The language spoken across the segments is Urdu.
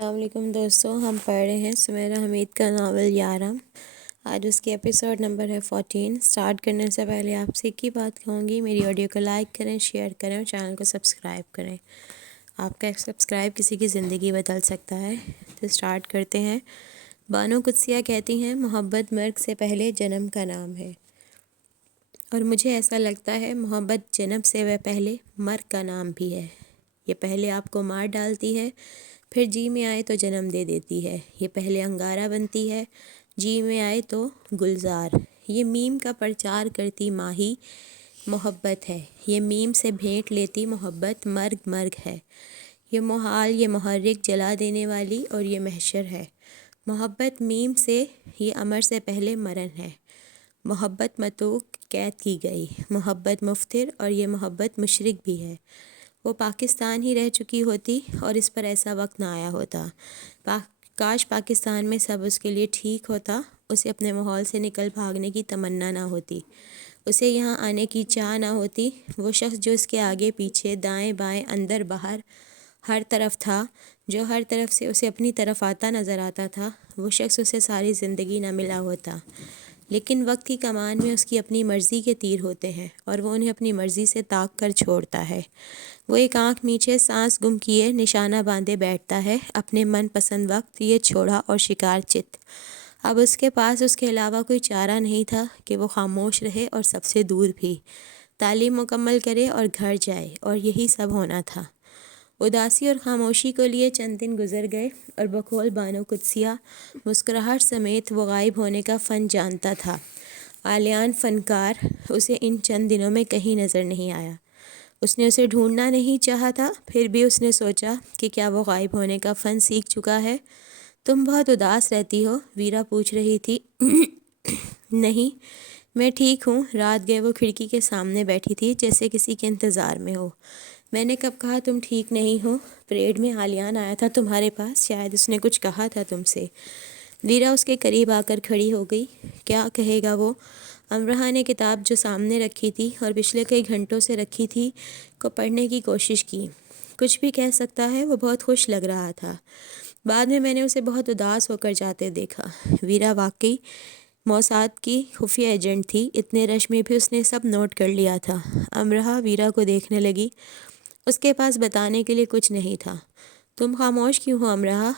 السلام علیکم دوستوں، ہم پڑھ رہے ہیں سمیرہ حمید کا ناول یارم۔ آج اس کی ایپیسوڈ نمبر ہے 14۔ سٹارٹ کرنے سے پہلے آپ سے ایک ہی بات کہوں گی، میری آڈیو کو لائک کریں، شیئر کریں اور چینل کو سبسکرائب کریں۔ آپ کا ایک سبسکرائب کسی کی زندگی بدل سکتا ہے۔ تو سٹارٹ کرتے ہیں۔ بانو قدسیہ کہتی ہیں، محبت مرگ سے پہلے جنم کا نام ہے، اور مجھے ایسا لگتا ہے محبت جنم سے وہ پہلے مرگ کا نام بھی ہے۔ یہ پہلے آپ کو مار ڈالتی ہے، پھر جی میں آئے تو جنم دے دیتی ہے۔ یہ پہلے انگارہ بنتی ہے، جی میں آئے تو گلزار۔ یہ میم کا پرچار کرتی ماہی محبت ہے، یہ میم سے بھینٹ لیتی محبت مرگ مرگ ہے۔ یہ محال، یہ محرک جلا دینے والی، اور یہ محشر ہے۔ محبت میم سے، یہ امر سے پہلے مرن ہے۔ محبت متوق قید کی گئی، محبت مفتر، اور یہ محبت مشرک بھی ہے۔ وہ پاکستان ہی رہ چکی ہوتی اور اس پر ایسا وقت نہ آیا ہوتا۔ کاش پاکستان میں سب اس کے لیے ٹھیک ہوتا، اسے اپنے ماحول سے نکل بھاگنے کی تمنا نہ ہوتی، اسے یہاں آنے کی چاہ نہ ہوتی۔ وہ شخص جو اس کے آگے پیچھے، دائیں بائیں، اندر باہر، ہر طرف تھا، جو ہر طرف سے اسے اپنی طرف آتا نظر آتا تھا، وہ شخص اسے ساری زندگی نہ ملا ہوتا۔ لیکن وقت کی کمان میں اس کی اپنی مرضی کے تیر ہوتے ہیں، اور وہ انہیں اپنی مرضی سے تاک کر چھوڑتا ہے۔ وہ ایک آنکھ میچے سانس گم کیے نشانہ باندھے بیٹھتا ہے، اپنے من پسند وقت یہ چھوڑا اور شکار چت۔ اب اس کے پاس اس کے علاوہ کوئی چارہ نہیں تھا کہ وہ خاموش رہے اور سب سے دور بھی، تعلیم مکمل کرے اور گھر جائے، اور یہی سب ہونا تھا۔ اداسی اور خاموشی کو لیے چند دن گزر گئے، اور بقول بانو قدسیہ مسکراہٹ سمیت وہ غائب ہونے کا فن جانتا تھا۔ عالیان فنکار اسے ان چند دنوں میں کہیں نظر نہیں آیا۔ اس نے اسے ڈھونڈنا نہیں چاہا تھا، پھر بھی اس نے سوچا کہ کیا وہ غائب ہونے کا فن سیکھ چکا ہے۔ تم بہت اداس رہتی ہو، ویرا پوچھ رہی تھی۔ نہیں، میں ٹھیک ہوں۔ رات گئے وہ کھڑکی کے سامنے بیٹھی تھی جیسے کسی کے انتظار میں ہو۔ میں نے کب کہا تم ٹھیک نہیں ہو؟ پریڈ میں عالیان آیا تھا تمہارے پاس، شاید اس نے کچھ کہا تھا تم سے۔ ویرا اس کے قریب آ کر کھڑی ہو گئی۔ کیا کہے گا وہ؟ امرہ نے کتاب جو سامنے رکھی تھی اور پچھلے کئی گھنٹوں سے رکھی تھی کو پڑھنے کی کوشش کی۔ کچھ بھی کہہ سکتا ہے، وہ بہت خوش لگ رہا تھا۔ بعد میں نے اسے بہت اداس ہو کر جاتے دیکھا۔ ویرا واقعی موساد کی خفیہ ایجنٹ تھی، اتنے رش میں بھی اس نے سب نوٹ کر لیا تھا۔ امرہ ویرا کو دیکھنے لگی، اس کے پاس بتانے کے لیے کچھ نہیں تھا۔ تم خاموش کیوں ہو امرہ؟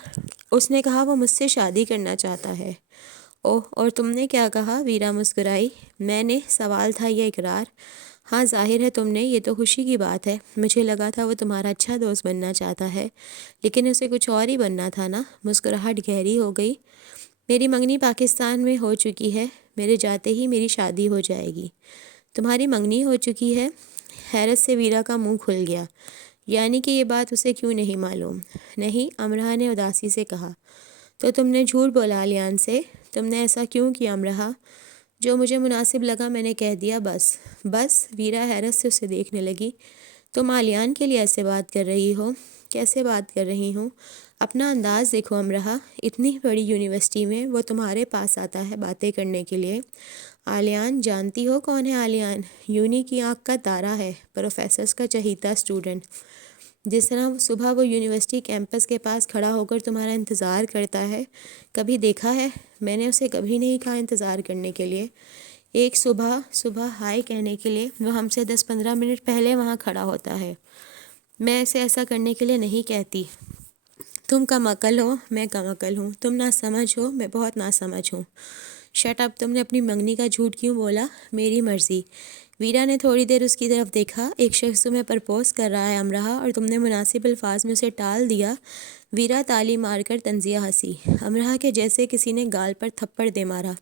اس نے کہا، وہ مجھ سے شادی کرنا چاہتا ہے۔ اوہ، اور تم نے کیا کہا؟ ویرا مسکرائی۔ میں نے، سوال تھا یہ اقرار؟ ہاں ظاہر ہے تم نے، یہ تو خوشی کی بات ہے۔ مجھے لگا تھا وہ تمہارا اچھا دوست بننا چاہتا ہے، لیکن اسے کچھ اور ہی بننا تھا نا۔ مسکراہٹ گہری ہو گئی۔ میری منگنی پاکستان میں ہو چکی ہے، میرے جاتے ہی میری شادی ہو جائے گی۔ تمہاری منگنی ہو چکی ہے؟ حیرت سے ویرا کا منہ کھل گیا، یعنی کہ یہ بات اسے کیوں نہیں معلوم؟ نہیں، امرہ نے اداسی سے کہا۔ تو تم نے جھوٹ بولا علیان سے؟ تم نے ایسا کیوں کیا امرہ؟ جو مجھے مناسب لگا میں نے کہہ دیا، بس۔ بس؟ ویرا حیرت سے اسے دیکھنے لگی۔ تم علیان کے لیے ایسے بات کر رہی ہو؟ کیسے بات کر رہی ہوں؟ اپنا انداز دیکھو امرہ، اتنی بڑی یونیورسٹی میں وہ تمہارے پاس آتا ہے باتیں کرنے کے لیے۔ عالیان، جانتی ہو کون ہے عالیان؟ یونی کی آنکھ کا تارا ہے، پروفیسرز کا چہیتا اسٹوڈنٹ۔ جس طرح صبح وہ یونیورسٹی کیمپس کے پاس کھڑا ہو کر تمہارا انتظار کرتا ہے، کبھی دیکھا ہے؟ میں نے اسے کبھی نہیں کہا انتظار کرنے کے لیے۔ ایک صبح ہائے کہنے کے لیے وہ ہم سے 10-15 منٹ پہلے وہاں کھڑا ہوتا ہے۔ میں اسے ایسا کرنے کے لیے نہیں کہتی۔ تم کم عقل ہو، میں کم عقل ہوں۔ تم ناسمجھ ہو، میں بہت ناسمجھ ہوں۔ شٹ اپ، تم نے اپنی منگنی کا جھوٹ کیوں بولا؟ میری مرضی۔ ویرا نے تھوڑی دیر اس کی طرف دیکھا۔ ایک شخص تمہیں پرپوز کر رہا ہے امرہ، اور تم نے مناسب الفاظ میں اسے ٹال دیا۔ ویرا تالی مار کر طنزیہ ہنسی، امرہ کے جیسے کسی نے گال پر تھپڑ دے مارا۔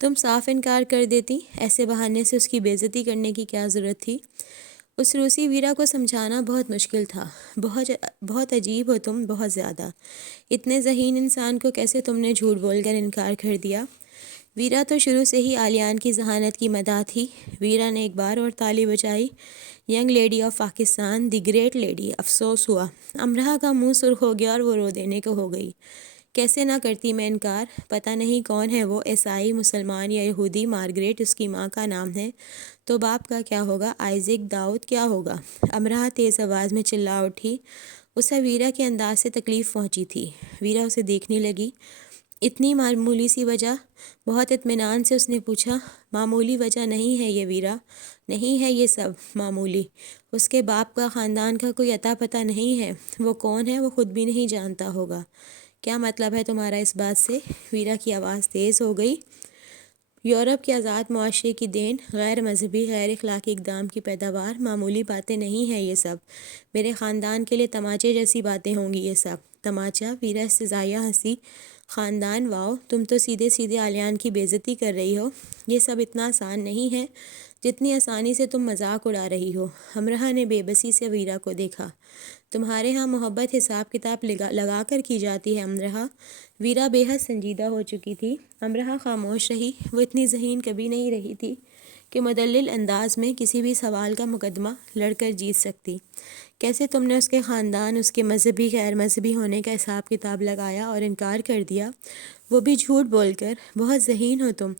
تم صاف انکار کر دیتی، ایسے بہانے سے اس کی بے عزتی کرنے کی کیا ضرورت تھی؟ اس روسی ویرا کو سمجھانا بہت مشکل تھا۔ بہت عجیب ہو تم، بہت زیادہ۔ اتنے ذہین انسان کو کیسے تم نے جھوٹ بول کر انکار کر دیا؟ ویرا تو شروع سے ہی عالیان کی ذہانت کی مداح تھی۔ ویرا نے ایک بار اور تالی بجائی۔ Young lady of Pakistan, the great lady. افسوس ہوا، امرہ کا منہ سرخ ہو گیا اور وہ رو دینے کو ہو گئی۔ کیسے نہ کرتی میں انکار؟ پتہ نہیں کون ہے وہ، عیسائی، مسلمان یا یہودی؟ مارگریٹ اس کی ماں کا نام ہے، تو باپ کا کیا ہوگا؟ آئزک، داؤد کیا ہوگا؟ امرہ تیز آواز میں چلا اٹھی۔ اسے ویرا کے انداز سے تکلیف پہنچی تھی۔ ویرا اسے دیکھنے لگی۔ اتنی معمولی سی وجہ؟ بہت اطمینان سے اس نے پوچھا۔ معمولی وجہ نہیں ہے یہ ویرا، نہیں ہے یہ سب معمولی۔ اس کے باپ کا، خاندان کا کوئی اتا پتہ نہیں ہے۔ وہ کون ہے وہ خود بھی نہیں جانتا ہوگا۔ کیا مطلب ہے تمہارا اس بات سے؟ ویرا کی آواز تیز ہو گئی۔ یورپ کے آزاد معاشرے کی دین، غیر مذہبی غیر اخلاقی اقدام کی پیداوار، معمولی باتیں نہیں ہیں یہ سب۔ میرے خاندان کے لیے تماچے جیسی باتیں ہوں گی یہ سب۔ تماچا؟ ویرا استزائیہ ہنسی۔ خاندان؟ واؤ، تم تو سیدھے سیدھے آلیان کی بے عزتی کر رہی ہو۔ یہ سب اتنا آسان نہیں ہے جتنی آسانی سے تم مذاق اڑا رہی ہو۔ امرہ نے بے بسی سے ویرا کو دیکھا۔ تمہارے ہاں محبت حساب کتاب لگا کر کی جاتی ہے امرہ؟ ویرا بے حد سنجیدہ ہو چکی تھی۔ امرہ خاموش رہی۔ وہ اتنی ذہین کبھی نہیں رہی تھی کہ مدلل انداز میں کسی بھی سوال کا مقدمہ لڑ کر جیت سکتی۔ کیسے تم نے اس کے خاندان، اس کے مذہبی غیر مذہبی ہونے کا حساب کتاب لگایا اور انکار کر دیا، وہ بھی جھوٹ بول کر؟ بہت ذہین ہو تم۔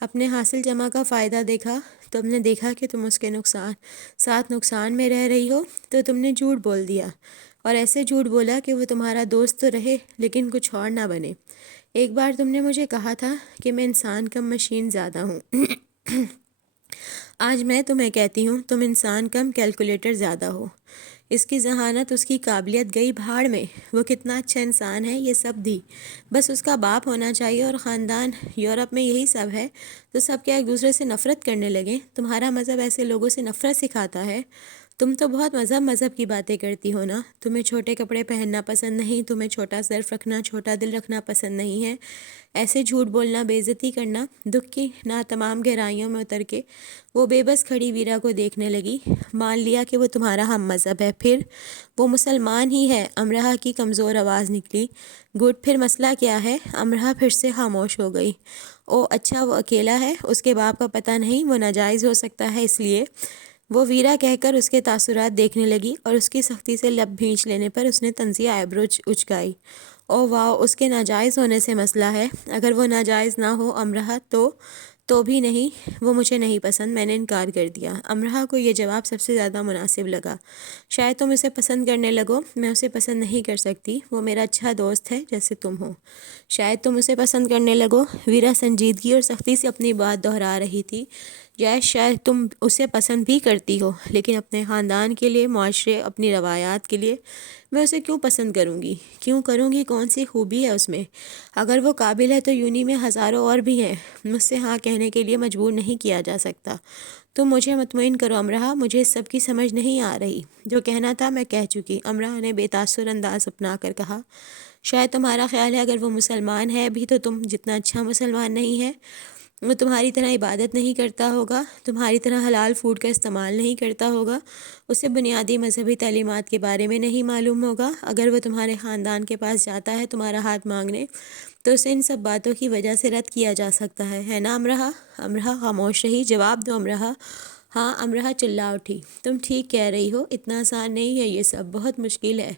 اپنے حاصل جمع کا فائدہ دیکھا، تم نے دیکھا کہ تم اس کے ساتھ نقصان میں رہ رہی ہو، تو تم نے جھوٹ بول دیا، اور ایسے جھوٹ بولا کہ وہ تمہارا دوست تو رہے لیکن کچھ اور نہ بنے۔ ایک بار تم نے مجھے کہا تھا کہ میں انسان کم مشین زیادہ ہوں۔ آج میں تمہیں کہتی ہوں تم انسان کم کیلکولیٹر زیادہ ہو۔ اس کی ذہانت، اس کی قابلیت گئی بھاڑ میں۔ وہ کتنا اچھا انسان ہے یہ سب دی، بس اس کا باپ ہونا چاہیے اور خاندان۔ یورپ میں یہی سب ہے تو سب کیا ایک دوسرے سے نفرت کرنے لگے؟ تمہارا مذہب ایسے لوگوں سے نفرت سکھاتا ہے؟ تم تو بہت مذہب کی باتیں کرتی ہو نا۔ تمہیں چھوٹے کپڑے پہننا پسند نہیں، تمہیں چھوٹا ظرف رکھنا، چھوٹا دل رکھنا پسند نہیں ہے۔ ایسے جھوٹ بولنا، بے عزتی کرنا۔ دکھ کی نہ تمام گہرائیوں میں اتر کے وہ بے بس کھڑی ویرا کو دیکھنے لگی۔ مان لیا کہ وہ تمہارا ہم مذہب ہے، پھر وہ مسلمان ہی ہے۔ امرہ کی کمزور آواز نکلی۔ گڈ، پھر مسئلہ کیا ہے؟ امرہ پھر سے خاموش ہو گئی۔ او اچھا، وہ اکیلا ہے، اس کے باپ کا پتہ نہیں، وہ ناجائز ہو سکتا ہے اس لیے؟ وہ ویرا کہہ کر اس کے تاثرات دیکھنے لگی اور اس کی سختی سے لب بھینچ لینے پر اس نے طنزیہ آئیبرو اچکائی۔ او واو، اس کے ناجائز ہونے سے مسئلہ ہے؟ اگر وہ ناجائز نہ ہو امرہ تو بھی نہیں، وہ مجھے نہیں پسند، میں نے انکار کر دیا۔ امرہ کو یہ جواب سب سے زیادہ مناسب لگا۔ شاید تم اسے پسند کرنے لگو، میں اسے پسند نہیں کر سکتی، وہ میرا اچھا دوست ہے جیسے تم ہو۔ شاید تم اسے پسند کرنے لگو، ویرا سنجیدگی اور سختی سے اپنی بات دہرا رہی تھی۔ شاید تم اسے پسند بھی کرتی ہو، لیکن اپنے خاندان کے لیے، معاشرے، اپنی روایات کے لیے میں اسے کیوں پسند کروں گی؟ کیوں کروں گی؟ کون سی خوبی ہے اس میں؟ اگر وہ قابل ہے تو یونی میں ہزاروں اور بھی ہیں۔ مجھ سے ہاں کہنے کے لیے مجبور نہیں کیا جا سکتا۔ تم مجھے مطمئن کرو امرہ، مجھے اس سب کی سمجھ نہیں آ رہی۔ جو کہنا تھا میں کہہ چکی، امرہ نے بے تاثر انداز اپنا کر کہا۔ شاید تمہارا خیال ہے اگر وہ مسلمان ہے بھی تو تم جتنا اچھا مسلمان نہیں ہے، وہ تمہاری طرح عبادت نہیں کرتا ہوگا، تمہاری طرح حلال فوڈ کا استعمال نہیں کرتا ہوگا، اسے بنیادی مذہبی تعلیمات کے بارے میں نہیں معلوم ہوگا۔ اگر وہ تمہارے خاندان کے پاس جاتا ہے تمہارا ہاتھ مانگنے تو اسے ان سب باتوں کی وجہ سے رد کیا جا سکتا ہے نا امرہ؟ امرہ خاموش رہی۔ جواب دو امرہ۔ ہاں، امرہ چلا اٹھی۔ تم ٹھیک کہہ رہی ہو، اتنا آسان نہیں ہے یہ سب، بہت مشکل ہے۔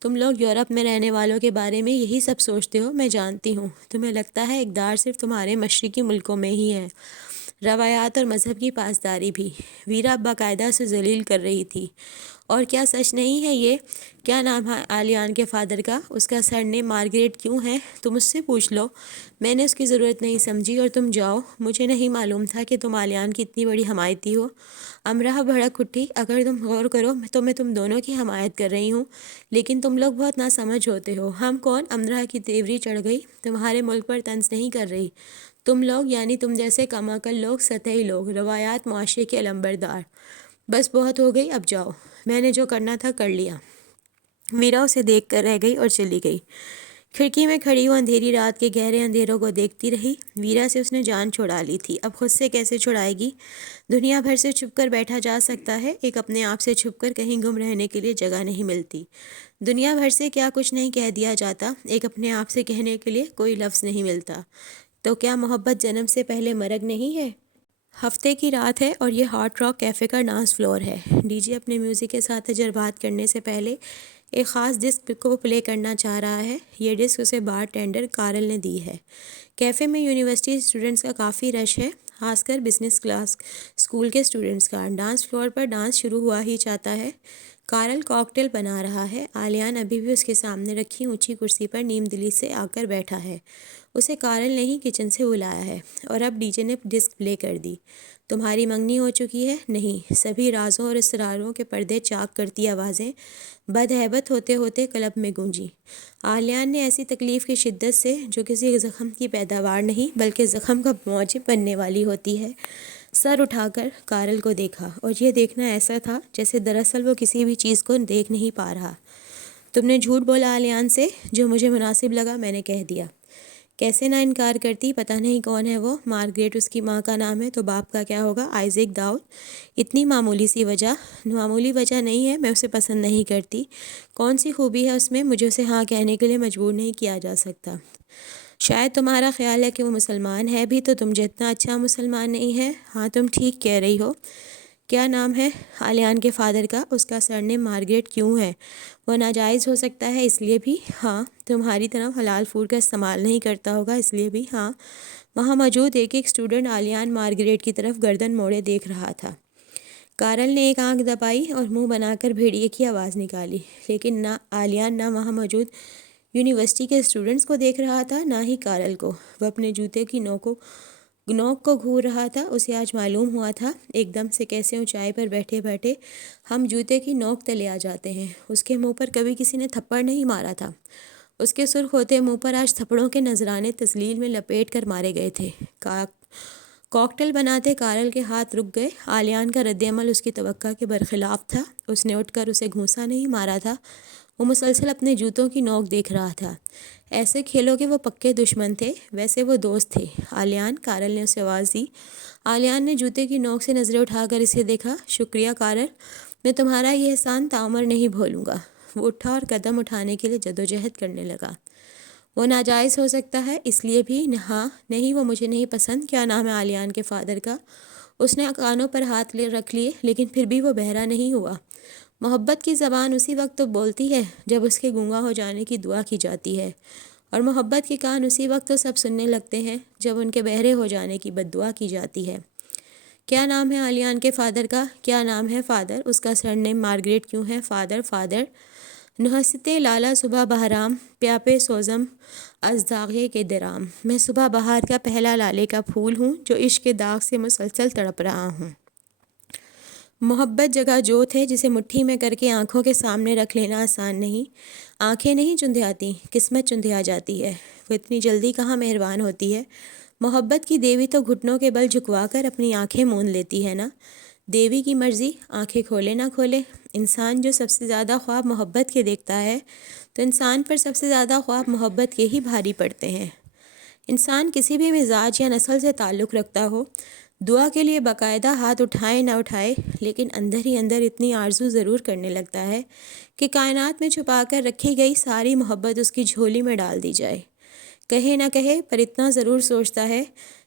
تم لوگ یورپ میں رہنے والوں کے بارے میں یہی سب سوچتے ہو، میں جانتی ہوں۔ تمہیں لگتا ہے اقدار صرف تمہارے مشرقی ملکوں میں ہی ہے، روایات اور مذہب کی پاسداری بھی۔ ویرا باقاعدہ اسے ذلیل کر رہی تھی۔ اور کیا سچ نہیں ہے یہ؟ کیا نام ہے آلیان کے فادر کا؟ اس کا سر نیم مارگریٹ کیوں ہے؟ تم اس سے پوچھ لو۔ میں نے اس کی ضرورت نہیں سمجھی، اور تم جاؤ۔ مجھے نہیں معلوم تھا کہ تم آلیان کی اتنی بڑی حمایتی ہو۔ امرہ بھڑک اٹھی۔ اگر تم غور کرو تو میں تم دونوں کی حمایت کر رہی ہوں، لیکن تم لوگ بہت ناسمجھ ہوتے ہو۔ ہم کون؟ امرہ کی تیوری چڑھ گئی۔ تمہارے ملک پر طنز نہیں کر رہی۔ تم لوگ، یعنی تم جیسے کم عقل لوگ، سطحی لوگ، روایات، معاشرے کے علمبردار۔ بس بہت ہو گئی، اب جاؤ۔ میں نے جو کرنا تھا کر لیا۔ ویرا اسے دیکھ کر رہ گئی اور چلی گئی۔ کھڑکی میں کھڑی وہ اندھیری رات کے گہرے اندھیروں کو دیکھتی رہی۔ ویرا سے اس نے جان چھڑا لی تھی، اب خود سے کیسے چھڑائے گی؟ دنیا بھر سے چھپ کر بیٹھا جا سکتا ہے، ایک اپنے آپ سے چھپ کر کہیں گم رہنے کے لیے جگہ نہیں ملتی۔ دنیا بھر سے کیا کچھ نہیں کہہ دیا جاتا، ایک اپنے آپ سے کہنے کے لیے کوئی لفظ نہیں ملتا۔ تو کیا محبت جنم سے پہلے مرگ نہیں ہے؟ ہفتے کی رات ہے اور یہ ہارٹ راک کیفے کا ڈانس فلور ہے۔ ڈی جے اپنے میوزک کے ساتھ تجربات کرنے سے پہلے ایک خاص ڈسک کو پلے کرنا چاہ رہا ہے۔ یہ ڈسک اسے بار ٹینڈر کارل نے دی ہے۔ کیفے میں یونیورسٹی اسٹوڈنٹس کا کافی رش ہے، خاص کر بزنس کلاس اسکول کے اسٹوڈنٹس کا۔ ڈانس فلور پر ڈانس شروع ہوا ہی چاہتا ہے۔ کارل کاکٹیل بنا رہا ہے۔ آلیان ابھی بھی اس کے سامنے رکھی اونچی کرسی پر نیم دلی سے آ کر بیٹھا ہے۔ اسے کارل نے ہی کچن سے بلایا ہے اور اب ڈی جے نے ڈسک پلے کر دی۔ تمہاری منگنی ہو چکی ہے؟ نہیں۔ سبھی رازوں اور اسراروں کے پردے چاک کرتی آوازیں بدہیبت ہوتے ہوتے کلب میں گونجی۔ آلیان نے ایسی تکلیف کی شدت سے جو کسی زخم کی پیداوار نہیں بلکہ زخم کا موجب بننے والی ہوتی ہے، سر اٹھا کر کارل کو دیکھا، اور یہ دیکھنا ایسا تھا جیسے دراصل وہ کسی بھی چیز کو دیکھ نہیں پا رہا۔ تم نے جھوٹ بولا آلیان سے، جو مجھے مناسب لگا میں نے کہہ دیا۔ کیسے نہ انکار کرتی؟ پتہ نہیں کون ہے وہ؟ مارگریٹ اس کی ماں کا نام ہے تو باپ کا کیا ہوگا؟ آئزیک داؤد۔ اتنی معمولی سی وجہ؟ معمولی وجہ نہیں ہے، میں اسے پسند نہیں کرتی۔ کون سی خوبی ہے اس میں؟ مجھے اسے ہاں کہنے کے لیے مجبور نہیں کیا جا سکتا۔ شاید تمہارا خیال ہے کہ وہ مسلمان ہے بھی تو تم جتنا اچھا مسلمان نہیں ہے۔ ہاں تم ٹھیک کہہ رہی ہو۔ کیا نام ہے آلیان کے فادر کا؟ اس کا سرنیم مارگریٹ کیوں ہے؟ وہ ناجائز ہو سکتا ہے اس لیے بھی؟ ہاں۔ تمہاری طرح حلال فوڈ کا استعمال نہیں کرتا ہوگا اس لیے بھی؟ ہاں۔ وہاں موجود ایک اسٹوڈنٹ آلیان مارگریٹ کی طرف گردن موڑے دیکھ رہا تھا۔ کارل نے ایک آنکھ دبائی اور منہ بنا کر بھیڑیے کی آواز نکالی، لیکن نہ آلیان نہ وہاں موجود یونیورسٹی کے اسٹوڈنٹس کو دیکھ رہا تھا نہ ہی کارل کو۔ وہ اپنے جوتے کی نوک کو گھور رہا تھا۔ اسے آج معلوم ہوا تھا ایک دم سے کیسے اونچائی پر بیٹھے بیٹھے ہم جوتے کی نوک تلے آ جاتے ہیں۔ اس کے منہ پر کبھی کسی نے تھپڑ نہیں مارا تھا۔ اس کے سرخ ہوتے منہ پر آج تھپڑوں کے نذرانے تذلیل میں لپیٹ کر مارے گئے تھے۔ کاکٹیل بناتے کارل کے ہاتھ رک گئے۔ آلیان کا رد عمل اس کی توقع کے برخلاف تھا۔ اس نے اٹھ کر اسے گھونسا نہیں مارا تھا، وہ مسلسل اپنے جوتوں کی نوک دیکھ رہا تھا۔ ایسے کھیلوں کے وہ پکے دشمن تھے، ویسے وہ دوست تھے۔ آلیان، کارل نے اسے آواز دی۔ آلیان نے جوتے کی نوک سے نظریں اٹھا کر اسے دیکھا۔ شکریہ کارل، میں تمہارا یہ احسان تعمر نہیں بھولوں گا۔ وہ اٹھا اور قدم اٹھانے کے لیے جدوجہد کرنے لگا۔ وہ ناجائز ہو سکتا ہے اس لیے بھی؟ ہاں۔ نہیں، وہ مجھے نہیں پسند۔ کیا نام ہے آلیان کے فادر کا؟ اس نے کانوں پر ہاتھ رکھ لیے، لیکن پھر بھی وہ بہرا نہیں ہوا۔ محبت کی زبان اسی وقت تو بولتی ہے جب اس کے گونگا ہو جانے کی دعا کی جاتی ہے، اور محبت کے کان اسی وقت تو سب سننے لگتے ہیں جب ان کے بہرے ہو جانے کی بد دعا کی جاتی ہے۔ کیا نام ہے آلیان کے فادر کا؟ کیا نام ہے فادر؟ اس کا سرنیم مارگریٹ کیوں ہے؟ فادر نحستے لالا صبح بہرام پیاپے سوزم از داغے کے درام۔ میں صبح بہار کا پہلا لالے کا پھول ہوں جو عشق کے داغ سے مسلسل تڑپ رہا ہوں۔ محبت جگہ جوت ہے جسے مٹھی میں کر کے آنکھوں کے سامنے رکھ لینا آسان نہیں۔ آنکھیں نہیں چندھیاتی، قسمت چندھیا جاتی ہے۔ وہ اتنی جلدی کہاں مہربان ہوتی ہے۔ محبت کی دیوی تو گھٹنوں کے بل جھکوا کر اپنی آنکھیں موند لیتی ہے نا۔ دیوی کی مرضی، آنکھیں کھولے نہ کھولے۔ انسان جو سب سے زیادہ خواب محبت کے دیکھتا ہے تو انسان پر سب سے زیادہ خواب محبت کے ہی بھاری پڑتے ہیں۔ انسان کسی بھی مزاج یا نسل سے تعلق رکھتا ہو، دعا کے لیے باقاعدہ ہاتھ اٹھائے نہ اٹھائے، لیکن اندر ہی اندر اتنی آرزو ضرور کرنے لگتا ہے کہ کائنات میں چھپا کر رکھی گئی ساری محبت اس کی جھولی میں ڈال دی جائے۔ کہے نہ کہے پر اتنا ضرور سوچتا ہے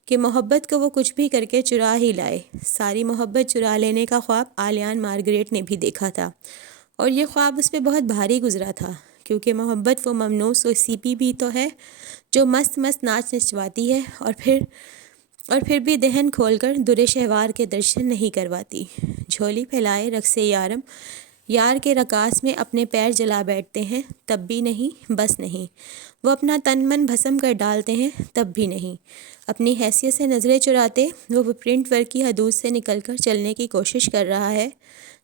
کہ محبت کو وہ کچھ بھی کر کے چرا ہی لائے۔ ساری محبت چرا لینے کا خواب آلیان مارگریٹ نے بھی دیکھا تھا، اور یہ خواب اس پہ بہت بھاری گزرا تھا، کیونکہ محبت وہ ممنوع سیپی بھی تو ہے جو مست مست ناچ نچواتی ہے اور پھر بھی دہن کھول کر درِ شہوار کے درشن نہیں کرواتی۔ جھولی پھیلائے رقصے یارم، یار کے رکاس میں اپنے پیر جلا بیٹھتے ہیں تب بھی نہیں، بس نہیں۔ وہ اپنا تن من بھسم کر ڈالتے ہیں تب بھی نہیں۔ اپنی حیثیت سے نظریں چراتے وہ پرنٹ ورک کی حدود سے نکل کر چلنے کی کوشش کر رہا ہے۔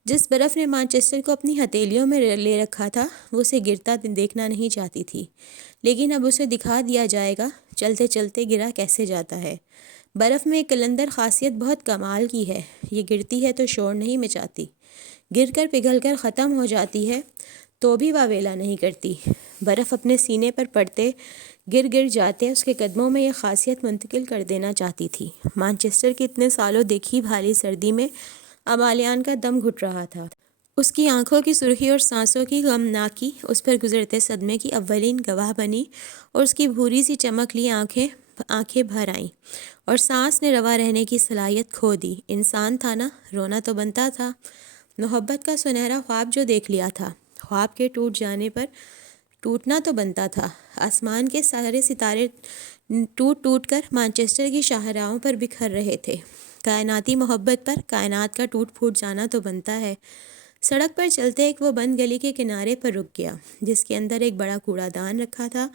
جس برف نے مانچسٹر کو اپنی ہتھیلیوں میں لے رکھا تھا وہ اسے گرتا دیکھنا نہیں چاہتی تھی، لیکن اب اسے دکھا دیا جائے گا چلتے چلتے گرا کیسے جاتا ہے۔ برف میں ایک قلندر خاصیت بہت کمال کی ہے، یہ گرتی ہے تو شور نہیں مچاتی، گر کر پگھل کر ختم ہو جاتی ہے تو بھی واویلا نہیں کرتی۔ برف اپنے سینے پر پڑتے گر جاتے اس کے قدموں میں یہ خاصیت منتقل کر دینا چاہتی تھی۔ مانچسٹر کی اتنے سالوں دیکھی بھالی سردی میں اب آلیان کا دم گھٹ رہا تھا۔ اس کی آنکھوں کی سرخی اور سانسوں کی غمناکی اس پر گزرتے صدمے کی اولین گواہ بنی، اور اس کی بھوری سی چمک لی آنکھیں بھر آئیں اور سانس نے روا رہنے کی صلاحیت کھو دی۔ انسان تھا نا، رونا تو بنتا تھا۔ محبت کا سنہرا خواب جو دیکھ لیا تھا، خواب کے ٹوٹ جانے پر ٹوٹنا تو بنتا تھا۔ آسمان کے سارے ستارے ٹوٹ کر مانچسٹر کی شاہراہوں پر بکھر رہے تھے۔ کائناتی محبت پر کائنات کا ٹوٹ پھوٹ جانا تو بنتا ہے۔ سڑک پر چلتے ایک وہ بند گلی کے کنارے پر رک گیا جس کے اندر ایک بڑا کوڑا دان رکھا تھا۔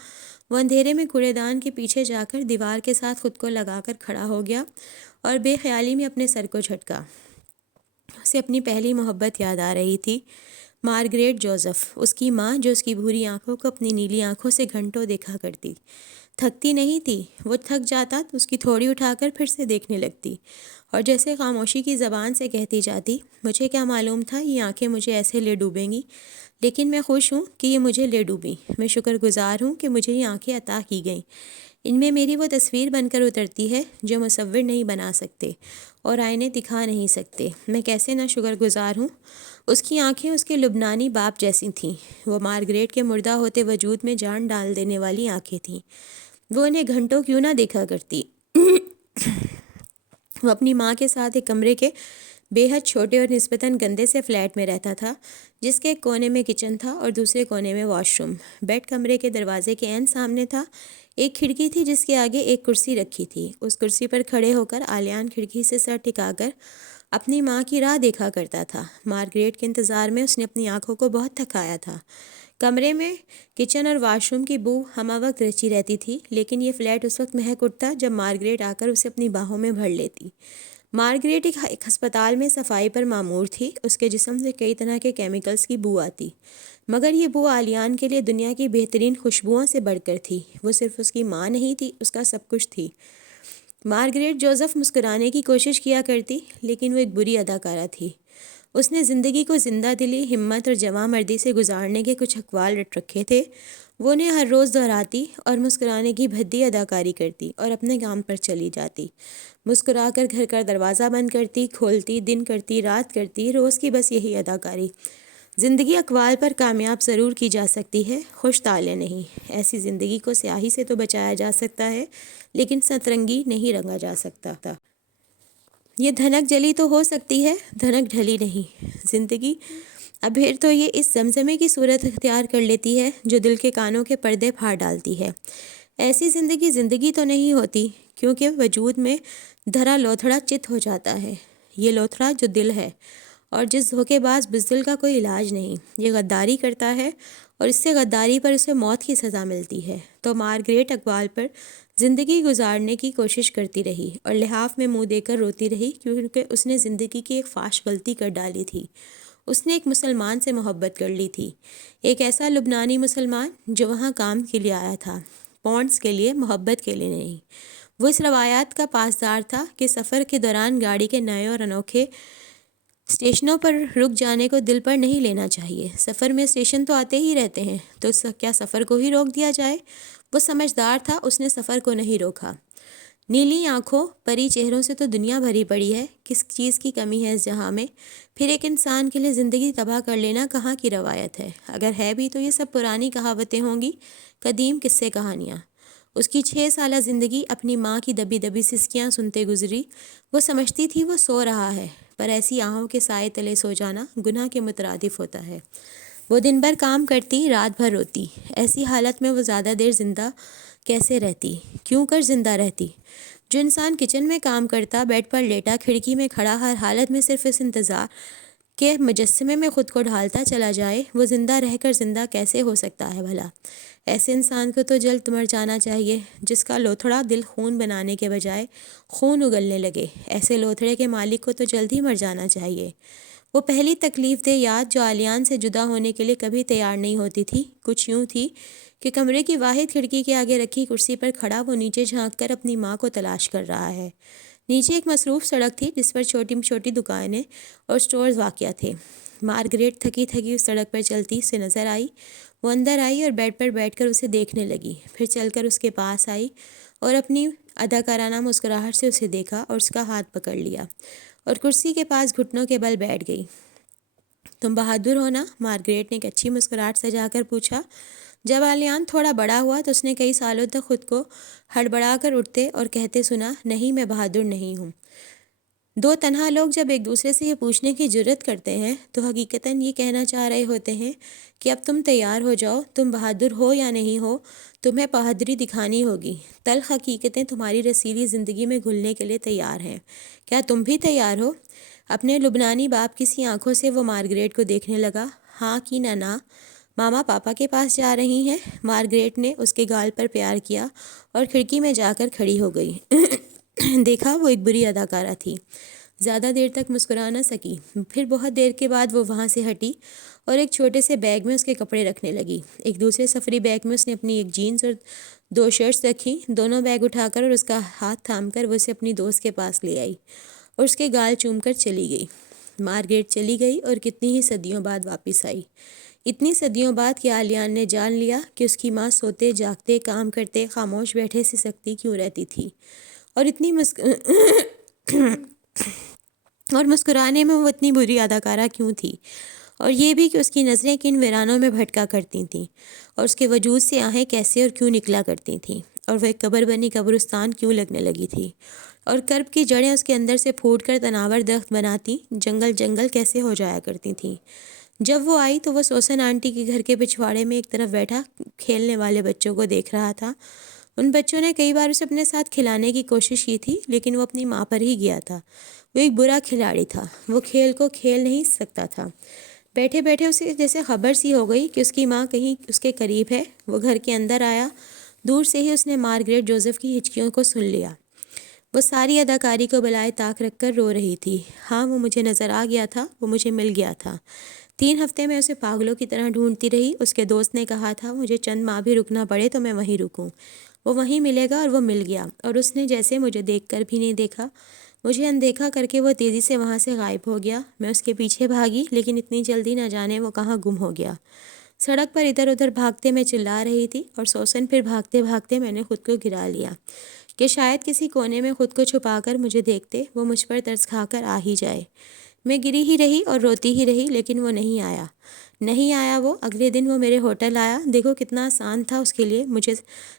وہ اندھیرے میں کوڑے دان کے پیچھے جا کر دیوار کے ساتھ خود کو لگا کر کھڑا ہو گیا اور بے خیالی میں اپنے سر کو جھٹکا۔ اسے اپنی پہلی محبت یاد آ رہی تھی، مارگریٹ جوزف، اس کی ماں جو اس کی بھوری آنکھوں کو اپنی نیلی آنکھوں سے گھنٹوں دیکھا کرتی۔ تھکتی نہیں تھی، وہ تھک جاتا تو اس کی تھوڑی اٹھا کر پھر سے دیکھنے لگتی اور جیسے خاموشی کی زبان سے کہتی جاتی، مجھے کیا معلوم تھا یہ آنکھیں مجھے ایسے لے ڈوبیں گی، لیکن میں خوش ہوں کہ یہ مجھے لے ڈوبیں، میں شکر گزار ہوں کہ مجھے یہ آنکھیں عطا کی گئیں۔ ان میں میری وہ تصویر بن کر اترتی ہے جو مصور نہیں بنا سکتے اور آئینے دکھا نہیں سکتے۔ میں کیسے نہ شکر گزار ہوں۔ اس کی آنکھیں اس کے لبنانی باپ جیسی تھیں، وہ مارگریٹ کے مردہ ہوتے وجود میں جان ڈال دینے والی آنکھیں تھیں۔ وہ انہیں گھنٹوں کیوں نہ دیکھا کرتی۔ وہ اپنی ماں کے ساتھ ایک کمرے کے بے حد چھوٹے اور نسبتاً گندے سے فلیٹ میں رہتا تھا جس کے ایک کونے میں کچن تھا اور دوسرے کونے میں واش روم۔ بیڈ کمرے کے دروازے کے عین سامنے تھا۔ ایک کھڑکی تھی جس کے آگے ایک کرسی رکھی تھی۔ اس کرسی پر کھڑے ہو کر آلیان کھڑکی سے سر ٹکا کر اپنی ماں کی راہ دیکھا کرتا تھا۔ مارگریٹ کے انتظار میں اس نے اپنی آنکھوں کو بہت تھکایا تھا۔ کمرے میں کچن اور واش روم کی بو ہمہ وقت رچی رہتی تھی، لیکن یہ فلیٹ اس وقت مہک اٹھتا جب مارگریٹ آ کر اسے اپنی باہوں میں بھر لیتی۔ مارگریٹ ایک ہسپتال میں صفائی پر مامور تھی۔ اس کے جسم سے کئی طرح کے کیمیکلز کی بو آتی، مگر یہ بو آلیان کے لیے دنیا کی بہترین خوشبوؤں سے بڑھ کر تھی۔ وہ صرف اس کی ماں نہیں تھی، اس کا سب کچھ تھی۔ مارگریٹ جوزف مسکرانے کی کوشش کیا کرتی، لیکن وہ ایک بری اداکارہ تھی۔ اس نے زندگی کو زندہ دلی، ہمت اور جواں مردی سے گزارنے کے کچھ اقوال رٹ رکھے تھے۔ وہ انہیں ہر روز دہراتی اور مسکرانے کی بھدی اداکاری کرتی اور اپنے کام پر چلی جاتی۔ مسکرا کر گھر کا دروازہ بند کرتی، کھولتی، دن کرتی، رات کرتی، روز کی بس یہی اداکاری۔ زندگی اقوال پر کامیاب ضرور کی جا سکتی ہے، خوش طالع نہیں۔ ایسی زندگی کو سیاہی سے تو بچایا جا سکتا ہے، لیکن سترنگی نہیں رنگا جا سکتا۔ یہ دھنک جلی تو ہو سکتی ہے، دھنک ڈھلی نہیں۔ زندگی اب پھر تو یہ اس زمزمے کی صورت اختیار کر لیتی ہے جو دل کے کانوں کے پردے پھاڑ ڈالتی ہے۔ ایسی زندگی زندگی تو نہیں ہوتی، کیونکہ وجود میں دھرا لوتھڑا چت ہو جاتا ہے۔ یہ لوتھڑا جو دل ہے، اور جس دھوکے باز بزدل کا کوئی علاج نہیں، یہ غداری کرتا ہے اور اس سے غداری پر اسے موت کی سزا ملتی ہے۔ تو مارگریٹ اقبال پر زندگی گزارنے کی کوشش کرتی رہی اور لحاف میں منہ دے کر روتی رہی، کیونکہ اس نے زندگی کی ایک فاش غلطی کر ڈالی تھی۔ اس نے ایک مسلمان سے محبت کر لی تھی، ایک ایسا لبنانی مسلمان جو وہاں کام کے لیے آیا تھا، پونڈز کے لیے، محبت کے لیے نہیں۔ وہ اس روایات کا پاسدار تھا کہ سفر کے دوران گاڑی کے نئے اور انوکھے اسٹیشنوں پر رک جانے کو دل پر نہیں لینا چاہیے۔ سفر میں اسٹیشن تو آتے ہی رہتے ہیں، تو کیا سفر کو ہی روک دیا جائے؟ وہ سمجھدار تھا، اس نے سفر کو نہیں روکا۔ نیلی آنکھوں، پری چہروں سے تو دنیا بھری پڑی ہے، کس چیز کی کمی ہے اس جہاں میں؟ پھر ایک انسان کے لیے زندگی تباہ کر لینا کہاں کی روایت ہے؟ اگر ہے بھی تو یہ سب پرانی کہاوتیں ہوں گی، قدیم قصے کہانیاں۔ اس کی 6 سالہ زندگی اپنی ماں کی دبی دبی سسکیاں سنتے گزری۔ وہ سمجھتی تھی وہ سو رہا ہے، پر ایسی آہوں کے سائے تلے سو جانا گناہ کے مترادف ہوتا ہے۔ وہ دن بھر کام کرتی، رات بھر روتی۔ ایسی حالت میں وہ زیادہ دیر زندہ کیسے رہتی؟ کیوں کر زندہ رہتی؟ جو انسان کچن میں کام کرتا، بیڈ پر لیٹا، کھڑکی میں کھڑا، ہر حالت میں صرف اس انتظار کے مجسمے میں خود کو ڈھالتا چلا جائے، وہ زندہ رہ کر زندہ کیسے ہو سکتا ہے بھلا؟ ایسے انسان کو تو جلد مر جانا چاہیے، جس کا لوتھڑا دل خون بنانے کے بجائے خون اگلنے لگے۔ ایسے لوتھڑے کے مالک کو تو جلد ہی مر جانا چاہیے۔ وہ پہلی تکلیف دہ یاد جو آلیان سے جدا ہونے کے لیے کبھی تیار نہیں ہوتی تھی، کچھ یوں تھی کہ کمرے کی واحد کھڑکی کے آگے رکھی کرسی پر کھڑا وہ نیچے جھانک کر اپنی ماں کو تلاش کر رہا ہے۔ نیچے ایک مصروف سڑک تھی جس پر چھوٹی چھوٹی دکانیں اور سٹورز واقع تھے۔ مارگریٹ تھکی تھکی اس سڑک پر چلتی اسے نظر آئی۔ وہ اندر آئی اور بیڈ پر بیٹھ کر اسے دیکھنے لگی، پھر چل کر اس کے پاس آئی اور اپنی اداکارانہ مسکراہٹ سے اسے دیکھا اور اس کا ہاتھ پکڑ لیا اور کرسی کے پاس گھٹنوں کے بل بیٹھ گئی۔ تم بہادر ہو نا؟ مارگریٹ نے ایک اچھی مسکراہٹ سجا کر پوچھا۔ جب آلیان تھوڑا بڑا ہوا تو اس نے کئی سالوں تک خود کو ہڑبڑا کر اٹھتے اور کہتے سنا، نہیں میں بہادر نہیں ہوں۔ دو تنہا لوگ جب ایک دوسرے سے یہ پوچھنے کی جرات کرتے ہیں تو حقیقتاً یہ کہنا چاہ رہے ہوتے ہیں کہ اب تم تیار ہو جاؤ، تم بہادر ہو یا نہیں ہو، تمہیں بہادری دکھانی ہوگی۔ تلخ حقیقتیں تمہاری رسیلی زندگی میں گھلنے کے لیے تیار ہیں، کیا تم بھی تیار ہو؟ اپنے لبنانی باپ کی سی آنکھوں سے وہ مارگریٹ کو دیکھنے لگا۔ ہاں کی نہ ماما پاپا کے پاس جا رہی ہیں؟ مارگریٹ نے اس کے گال پر پیار کیا اور کھڑکی میں جا کر کھڑی ہو گئی۔ دیکھا، وہ ایک بری اداکارہ تھی۔ زیادہ دیر تک مسکرا نہ سکی۔ پھر بہت دیر کے بعد وہ وہاں سے ہٹی اور ایک چھوٹے سے بیگ میں اس کے کپڑے رکھنے لگی۔ ایک دوسرے سفری بیگ میں اس نے اپنی ایک جینز اور 2 شرٹس رکھی۔ دونوں بیگ اٹھا کر اور اس کا ہاتھ تھام کر وہ اسے اپنی دوست کے پاس لے آئی اور اس کے گال چوم کر چلی گئی۔ مارگریٹ چلی گئی اور کتنی ہی صدیوں بعد واپس آئی۔ اتنی صدیوں بعد کہ آلیان نے جان لیا کہ اس کی ماں سوتے جاگتے، کام کرتے، خاموش بیٹھے سسکتی کیوں رہتی تھی، اور اور مسکرانے میں وہ اتنی بری اداکارہ کیوں تھی، اور یہ بھی کہ اس کی نظریں کن ویرانوں میں بھٹکا کرتی تھیں، اور اس کے وجود سے آہیں کیسے اور کیوں نکلا کرتی تھیں، اور وہ ایک قبر بنی قبرستان کیوں لگنے لگی تھی، اور کرب کی جڑیں اس کے اندر سے پھوٹ کر تناور درخت بناتی جنگل کیسے ہو جایا کرتی تھیں۔ جب وہ آئی تو وہ سوسن آنٹی کے گھر کے پچھواڑے میں ایک طرف بیٹھا کھیلنے والے بچوں کو دیکھ رہا تھا۔ ان بچوں نے کئی بار اسے اپنے ساتھ کھلانے کی کوشش کی تھی، لیکن وہ اپنی ماں پر ہی گیا تھا۔ وہ ایک برا کھلاڑی تھا، وہ کھیل کو کھیل نہیں سکتا تھا۔ بیٹھے بیٹھے اسے جیسے خبر سی ہو گئی کہ اس کی ماں کہیں اس کے قریب ہے۔ وہ گھر کے اندر آیا۔ دور سے ہی اس نے مارگریٹ جوزف کی ہچکیوں کو سن لیا۔ وہ ساری اداکاری کو بلائے طاق رکھ کر رو رہی تھی۔ ہاں، وہ مجھے نظر آ گیا تھا، وہ مجھے مل گیا تھا۔ 3 ہفتے میں اسے پاگلوں کی طرح ڈھونڈتی رہی۔ اس کے دوست نے کہا تھا مجھے چند ماہ بھی رکنا پڑے تو میں وہیں رکوں۔ وہ وہیں ملے گا، اور وہ مل گیا، اور اس نے جیسے مجھے دیکھ کر بھی نہیں دیکھا۔ مجھے اندیکھا کر کے وہ تیزی سے وہاں سے غائب ہو گیا۔ میں اس کے پیچھے بھاگی، لیکن اتنی جلدی نہ جانے وہ کہاں گم ہو گیا۔ سڑک پر ادھر ادھر بھاگتے میں چلا رہی تھی، اور سوسن پھر بھاگتے بھاگتے میں نے خود کو گرا لیا کہ شاید کسی کونے میں خود کو چھپا کر مجھے دیکھتے وہ مجھ پر ترس کھا کر آ ہی جائے۔ میں گری ہی رہی اور روتی ہی رہی، لیکن وہ نہیں آیا وہ۔ اگلے دن وہ میرے ہوٹل آیا۔ دیکھو کتنا آسان تھا اس کے لیے مجھے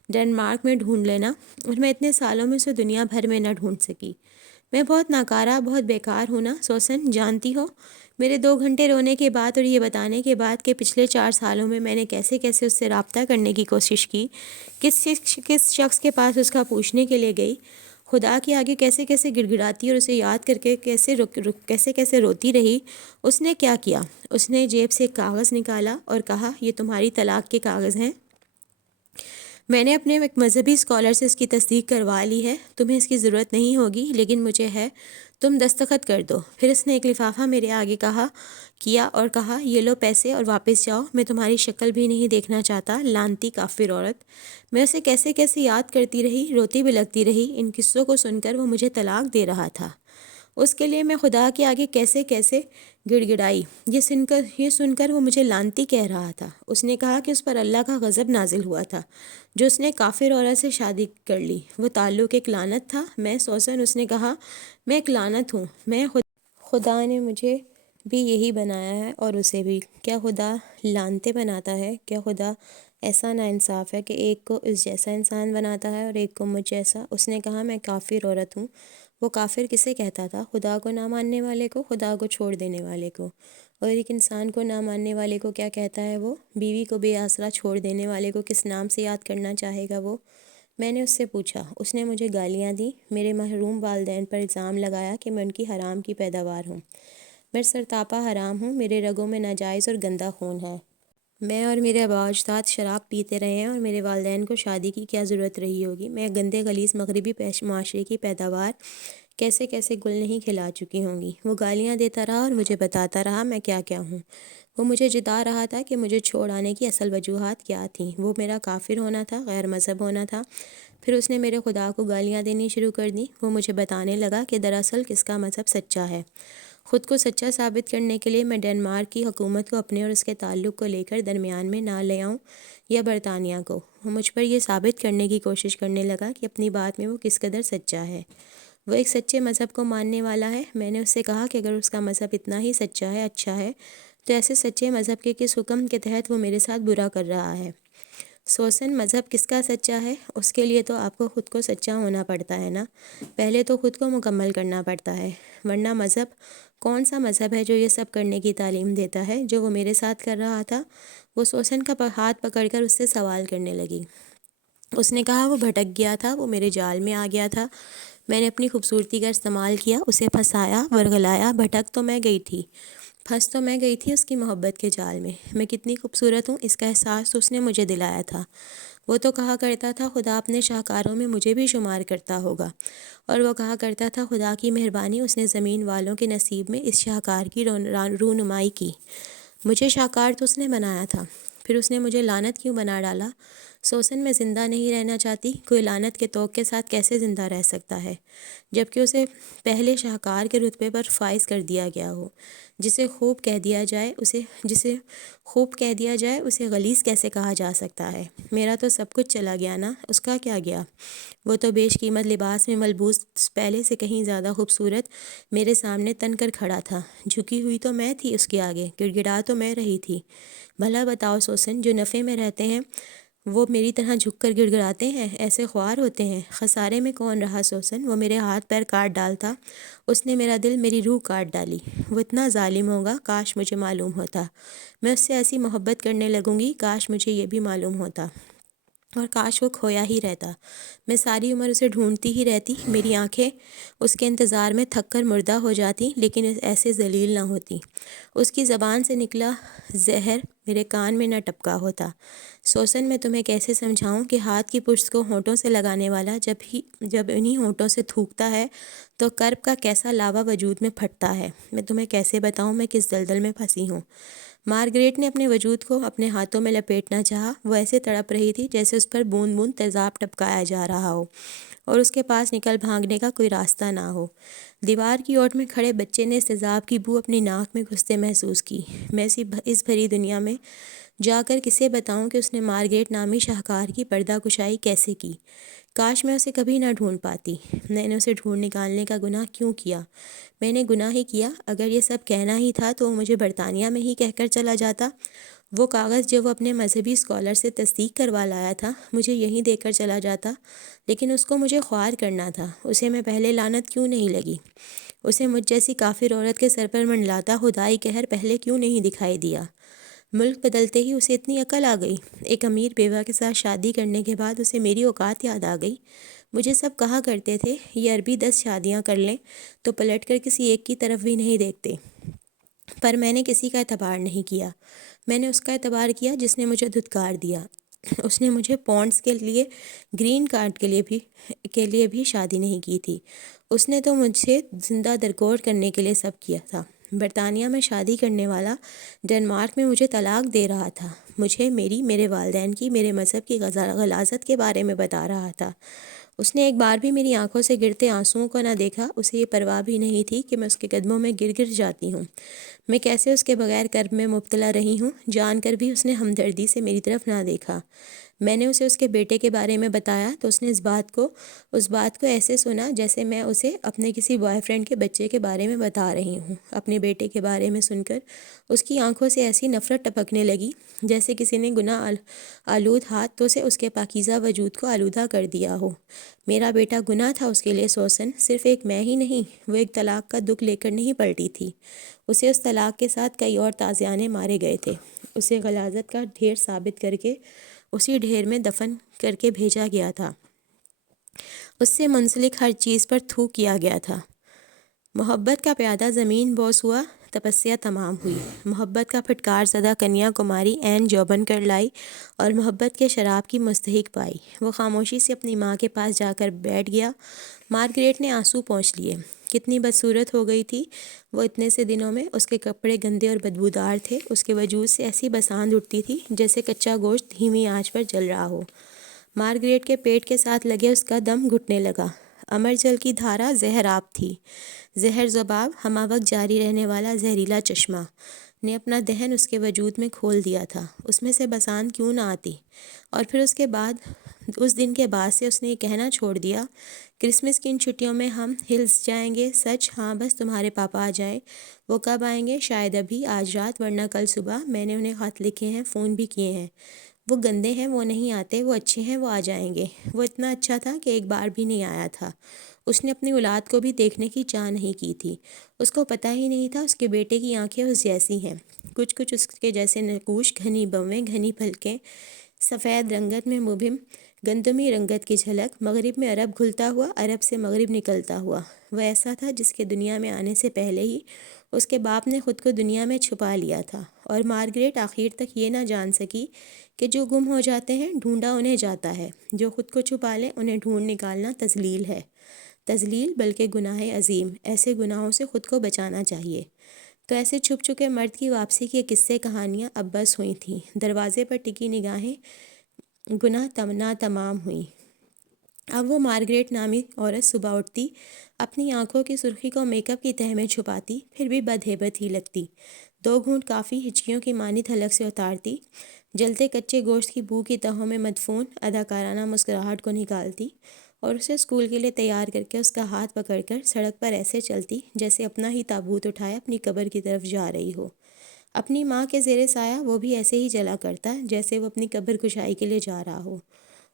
ڈنمارک میں ڈھونڈ لینا، اور میں اتنے سالوں میں اسے دنیا بھر میں نہ ڈھونڈ سکی۔ میں بہت ناکارہ، بہت بیکار ہوں نا سوسن، جانتی ہو؟ میرے 2 گھنٹے رونے کے بعد اور یہ بتانے کے بعد کہ پچھلے 4 سالوں میں نے کیسے کیسے اس سے رابطہ کرنے کی کوشش کی، کس شخص کے پاس اس کا پوچھنے کے لیے گئی، خدا کے آگے کیسے کیسے گڑ گڑاتی اور اسے یاد کر کے کیسے روتی رہی۔ اس نے کیا کیا؟ اس نے جیب سے ایک کاغذ نکالا اور کہا یہ تمہاری طلاق کے کاغذ ہیں۔ میں نے اپنے ایک مذہبی اسکالر سے اس کی تصدیق کروا لی ہے۔ تمہیں اس کی ضرورت نہیں ہوگی، لیکن مجھے ہے، تم دستخط کر دو۔ پھر اس نے ایک لفافہ میرے آگے کیا اور کہا یہ لو پیسے اور واپس جاؤ، میں تمہاری شکل بھی نہیں دیکھنا چاہتا، لعنتی کافر عورت۔ میں اسے کیسے کیسے یاد کرتی رہی، روتی بلکتی رہی۔ ان قصوں کو سن کر وہ مجھے طلاق دے رہا تھا، اس کے لیے میں خدا کے آگے کیسے کیسے گڑ گڑائی۔ یہ سن کر وہ مجھے لعنتی کہہ رہا تھا۔ اس نے کہا کہ اس پر اللہ کا غضب نازل ہوا تھا جو اس نے کافر عورت سے شادی کر لی۔ وہ تعلق ایک لعنت تھا۔ میں سوسن، اس نے کہا میں ایک لعنت ہوں۔ خدا نے مجھے بھی یہی بنایا ہے اور اسے بھی۔ کیا خدا لعنتیں بناتا ہے؟ کیا خدا ایسا ناانصاف ہے کہ ایک کو اس جیسا انسان بناتا ہے اور ایک کو مجھ جیسا؟ اس نے کہا میں کافر عورت ہوں۔ وہ کافر کسے کہتا تھا؟ خدا کو نہ ماننے والے کو، خدا کو چھوڑ دینے والے کو۔ اور ایک انسان کو نہ ماننے والے کو کیا کہتا ہے وہ؟ بیوی کو بے آسرا چھوڑ دینے والے کو کس نام سے یاد کرنا چاہے گا وہ؟ میں نے اس سے پوچھا۔ اس نے مجھے گالیاں دیں، میرے محروم والدین پر الزام لگایا کہ میں ان کی حرام کی پیداوار ہوں۔ میں سرتاپا حرام ہوں، میرے رگوں میں ناجائز اور گندا خون ہے۔ میں اور میرے آباء و اجداد شراب پیتے رہے ہیں، اور میرے والدین کو شادی کی کیا ضرورت رہی ہوگی؟ میں گندے غلیظ مغربی معاشرے کی پیداوار کیسے کیسے گل نہیں کھلا چکی ہوں گی۔ وہ گالیاں دیتا رہا اور مجھے بتاتا رہا میں کیا کیا ہوں۔ وہ مجھے جتا رہا تھا کہ مجھے چھوڑ آنے کی اصل وجوہات کیا تھیں۔ وہ میرا کافر ہونا تھا، غیر مذہب ہونا تھا۔ پھر اس نے میرے خدا کو گالیاں دینی شروع کر دیں۔ وہ مجھے بتانے لگا کہ دراصل کس کا مذہب سچا ہے۔ خود کو سچا ثابت کرنے کے لیے میں ڈنمارک کی حکومت کو اپنے اور اس کے تعلق کو لے کر درمیان میں نہ لے آؤں، یا برطانیہ کو۔ وہ مجھ پر یہ ثابت کرنے کی کوشش کرنے لگا کہ اپنی بات میں وہ کس قدر سچا ہے۔ وہ ایک سچے مذہب کو ماننے والا ہے۔ میں نے اس سے کہا کہ اگر اس کا مذہب اتنا ہی سچا ہے، اچھا ہے، تو ایسے سچے مذہب کے کس حکم کے تحت وہ میرے ساتھ برا کر رہا ہے؟ سوسن، مذہب کس کا سچا ہے؟ اس کے لیے تو آپ کو خود کو سچا ہونا پڑتا ہے نا۔ پہلے تو خود کو مکمل کرنا پڑتا ہے، ورنہ مذہب کون سا مذہب ہے جو یہ سب کرنے کی تعلیم دیتا ہے جو وہ میرے ساتھ کر رہا تھا؟ وہ سوسن کا ہاتھ پکڑ کر اس سے سوال کرنے لگی۔ اس نے کہا وہ بھٹک گیا تھا، وہ میرے جال میں آ گیا تھا، میں نے اپنی خوبصورتی کا استعمال کیا، اسے پھنسایا، ورغلایا۔ بھٹک تو میں گئی تھی، پھنس تو میں گئی تھی اس کی محبت کے جال میں کتنی خوبصورت ہوں اس کا احساس تو اس نے مجھے دلایا تھا۔ وہ تو کہا کرتا تھا خدا اپنے شاہکاروں میں مجھے بھی شمار کرتا ہوگا، اور وہ کہا کرتا تھا خدا کی مہربانی، اس نے زمین والوں کے نصیب میں اس شاہکار کی رونمائی کی۔ مجھے شاہکار تو اس نے بنایا تھا، پھر اس نے مجھے لعنت کیوں بنا ڈالا؟ سوسن میں زندہ نہیں رہنا چاہتی، کوئی لعنت کے طوق کے ساتھ کیسے زندہ رہ سکتا ہے جبکہ اسے پہلے شاہکار کے رتبے پر فائز کر دیا گیا ہو؟ جسے خوب کہہ دیا جائے اسے غلیظ کیسے کہا جا سکتا ہے؟ میرا تو سب کچھ چلا گیا نا، اس کا کیا گیا؟ وہ تو بیش قیمت لباس میں ملبوس پہلے سے کہیں زیادہ خوبصورت میرے سامنے تن کر کھڑا تھا، جھکی ہوئی تو میں تھی اس کے آگے، گڑ گڑا تو میں رہی تھی۔ بھلا بتاؤ سوسن، جو نفع میں رہتے ہیں وہ میری طرح جھک کر گڑ گڑاتے ہیں، ایسے خوار ہوتے ہیں؟ خسارے میں کون رہا سوسن؟ وہ میرے ہاتھ پیر کاٹ ڈالتا، اس نے میرا دل، میری روح کاٹ ڈالی۔ وہ اتنا ظالم ہوگا، کاش مجھے معلوم ہوتا۔ میں اس سے ایسی محبت کرنے لگوں گی، کاش مجھے یہ بھی معلوم ہوتا، اور کاش وہ کھویا ہی رہتا۔ میں ساری عمر اسے ڈھونڈتی ہی رہتی، میری آنکھیں اس کے انتظار میں تھک کر مردہ ہو جاتی، لیکن ایسے ذلیل نہ ہوتی۔ اس کی زبان سے نکلا زہر میرے کان میں نہ ٹپکا ہوتا۔ سوسن، میں تمہیں کیسے سمجھاؤں کہ ہاتھ کی پشت کو ہونٹوں سے لگانے والا جب انہی ہونٹوں سے تھوکتا ہے تو کرب کا کیسا لاوا وجود میں پھٹتا ہے؟ میں تمہیں کیسے بتاؤں میں کس دلدل میں پھنسی ہوں؟ مارگریٹ نے اپنے وجود کو اپنے ہاتھوں میں لپیٹنا چاہا، وہ ایسے تڑپ رہی تھی جیسے اس پر بوند بوند تیزاب ٹپکایا جا رہا ہو اور اس کے پاس نکل بھاگنے کا کوئی راستہ نہ ہو۔ دیوار کی اوٹ میں کھڑے بچے نے اس تیزاب کی بو اپنی ناک میں گھستے محسوس کی۔ میں اس بھری دنیا میں جا کر کسے بتاؤں کہ اس نے مارگریٹ نامی شاہکار کی پردہ کشائی کیسے کی؟ کاش میں اسے کبھی نہ ڈھونڈ پاتی۔ میں نے اسے ڈھونڈ نکالنے کا گناہ کیوں کیا؟ میں نے گناہ ہی کیا۔ اگر یہ سب کہنا ہی تھا تو وہ مجھے برطانیہ میں ہی کہہ کر چلا جاتا۔ وہ کاغذ جو وہ اپنے مذہبی اسکالر سے تصدیق کروا لایا تھا مجھے یہیں دے کر چلا جاتا، لیکن اس کو مجھے خوار کرنا تھا۔ اسے میں پہلے لعنت کیوں نہیں لگی؟ اسے مجھ جیسی کافر عورت کے سر پر منڈلاتا خدائی قہر پہلے کیوں نہیں دکھائی دیا؟ ملک بدلتے ہی اسے اتنی عقل آ گئی۔ ایک امیر بیوہ کے ساتھ شادی کرنے کے بعد اسے میری اوقات یاد آ گئی۔ مجھے سب کہا کرتے تھے یہ عربی 10 شادیاں کر لیں تو پلٹ کر کسی ایک کی طرف بھی نہیں دیکھتے، پر میں نے کسی کا اعتبار نہیں کیا۔ میں نے اس کا اعتبار کیا جس نے مجھے دھتکار دیا۔ اس نے مجھے پونڈز کے لیے، گرین کارڈ کے لیے بھی شادی نہیں کی تھی۔ اس نے تو مجھے زندہ درگور کرنے کے لیے سب کیا تھا۔ برطانیہ میں شادی کرنے والا ڈنمارک میں مجھے طلاق دے رہا تھا، مجھے میرے والدین کی، میرے مذہب کی غلاظت کے بارے میں بتا رہا تھا۔ اس نے ایک بار بھی میری آنکھوں سے گرتے آنسوؤں کو نہ دیکھا، اسے یہ پرواہ بھی نہیں تھی کہ میں اس کے قدموں میں گر گر جاتی ہوں۔ میں کیسے اس کے بغیر کرب میں مبتلا رہی ہوں، جان کر بھی اس نے ہمدردی سے میری طرف نہ دیکھا۔ میں نے اسے اس کے بیٹے کے بارے میں بتایا تو اس نے اس بات کو ایسے سنا جیسے میں اسے اپنے کسی بوائے فرینڈ کے بچے کے بارے میں بتا رہی ہوں۔ اپنے بیٹے کے بارے میں سن کر اس کی آنکھوں سے ایسی نفرت ٹپکنے لگی جیسے کسی نے گناہ آلود ہاتھوں سے اس کے پاکیزہ وجود کو آلودہ کر دیا ہو۔ میرا بیٹا گناہ تھا اس کے لیے سوسن، صرف ایک میں ہی نہیں، وہ ایک طلاق کا دکھ لے کر نہیں پلٹی تھی۔ اسے اس طلاق کے ساتھ کئی اور تازیانے مارے گئے تھے۔ اسے غلاظت کا ڈھیر ثابت کر کے اسی ڈھیر میں دفن کر کے بھیجا گیا تھا۔ اس سے منسلک ہر چیز پر تھوک کیا گیا تھا۔ محبت کا پیادہ زمین بوس ہوا، تپسیا تمام ہوئی۔ محبت کا پھٹکار زدہ کنیا کماری عین جوبن کر لائی اور محبت کے شراب کی مستحق پائی۔ وہ خاموشی سے اپنی ماں کے پاس جا کر بیٹھ گیا۔ مارگریٹ نے آنسو پونچھ لیے۔ کتنی بدصورت ہو گئی تھی وہ اتنے سے دنوں میں۔ اس کے کپڑے گندے اور بدبودار تھے، اس کے وجود سے ایسی بساند اٹھتی تھی جیسے کچا گوشت دھیمی آنچ پر جل رہا ہو۔ مارگریٹ کے پیٹ کے ساتھ لگے اس کا دم گھٹنے لگا۔ امر جل کی دھارا زہر آب تھی، زہر ذباب، ہمہ وقت جاری رہنے والا زہریلا چشمہ نے اپنا دہن اس کے وجود میں کھول دیا تھا۔ اس میں سے بساند کیوں نہ آتی؟ اور پھر اس دن کے بعد سے اس نے یہ کہنا چھوڑ دیا، کرسمس کی ان چھٹیوں میں ہم ہلز جائیں گے۔ سچ؟ ہاں، بس تمہارے پاپا آ جائیں۔ وہ کب آئیں گے؟ شاید ابھی، آج رات، ورنہ کل صبح۔ میں نے انہیں خط لکھے ہیں، فون بھی کیے ہیں۔ وہ گندے ہیں، وہ نہیں آتے۔ وہ اچھے ہیں، وہ آ جائیں گے۔ وہ اتنا اچھا تھا کہ ایک بار بھی نہیں آیا تھا۔ اس نے اپنی اولاد کو بھی دیکھنے کی چاہ نہیں کی تھی۔ اس کو پتہ ہی نہیں تھا اس کے بیٹے کی آنکھیں اس جیسی ہیں، کچھ اس کے جیسے نقوش، گھنی بویں، گھنی پلکیں، سفید رنگت میں مبہم گندمی رنگت کی جھلک، مغرب میں عرب گھلتا ہوا، عرب سے مغرب نکلتا ہوا۔ وہ ایسا تھا جس کے دنیا میں آنے سے پہلے ہی اس کے باپ نے خود کو دنیا میں چھپا لیا تھا، اور مارگریٹ آخر تک یہ نہ جان سکی کہ جو گم ہو جاتے ہیں ڈھونڈا انہیں جاتا ہے، جو خود کو چھپا لیں انہیں ڈھونڈ نکالنا تذلیل ہے۔ تذلیل بلکہ گناہ عظیم، ایسے گناہوں سے خود کو بچانا چاہیے۔ تو ایسے چھپ چکے مرد کی واپسی کے قصے کہانیاں اب بس ہوئی تھیں، دروازے پر ٹکی نگاہیں گناہ نہ تمام ہوئیں۔ اب وہ مارگریٹ نامی عورت صبح اٹھتی، اپنی آنکھوں کی سرخی کو میک اپ کی تہ میں چھپاتی، پھر بھی بدہیبت ہی لگتی، 2 گھونٹ کافی ہچکیوں کی مانند حلق سے اتارتی، جلتے کچے گوشت کی بو کی تہوں میں مدفون اداکارانہ مسکراہٹ کو نکالتی، اور اسے اسکول کے لیے تیار کر کے اس کا ہاتھ پکڑ کر سڑک پر ایسے چلتی جیسے اپنا ہی تابوت اٹھائے اپنی قبر کی طرف جا رہی ہو۔ اپنی ماں کے زیر سایہ وہ بھی ایسے ہی چلا کرتا جیسے وہ اپنی قبر کشائی کے لیے جا رہا ہو۔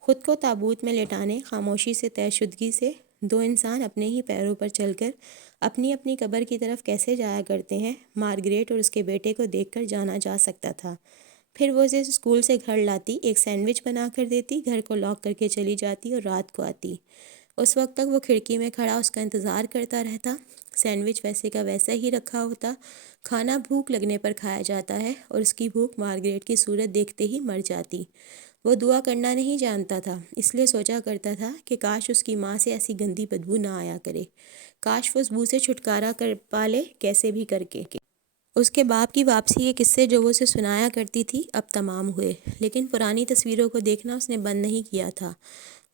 خود کو تابوت میں لٹانے، خاموشی سے طے شدگی سے 2 انسان اپنے ہی پیروں پر چل کر اپنی اپنی قبر کی طرف کیسے جایا کرتے ہیں، مارگریٹ اور اس کے بیٹے کو دیکھ کر جانا جا سکتا تھا۔ پھر وہ اسے اسکول سے گھر لاتی، ایک سینڈوچ بنا کر دیتی، گھر کو لاک کر کے چلی جاتی اور رات کو آتی۔ اس وقت تک وہ کھڑکی میں کھڑا اس کا انتظار کرتا رہتا۔ سینڈوچ ویسے کا ویسا ہی رکھا ہوتا۔ کھانا بھوک لگنے پر کھایا جاتا ہے، اور اس کی بھوک مارگریٹ کی صورت دیکھتے ہی مر جاتی۔ وہ دعا کرنا نہیں جانتا تھا، اس لیے سوچا کرتا تھا کہ کاش اس کی ماں سے ایسی گندی بدبو نہ آیا کرے، کاش وہ اس بو سے چھٹکارا کر پالے کیسے بھی کر کے۔ اس کے باپ کی واپسی کے قصے جو وہ اسے سنایا کرتی تھی اب تمام ہوئے، لیکن پرانی تصویروں کو دیکھنا اس نے بند نہیں کیا تھا۔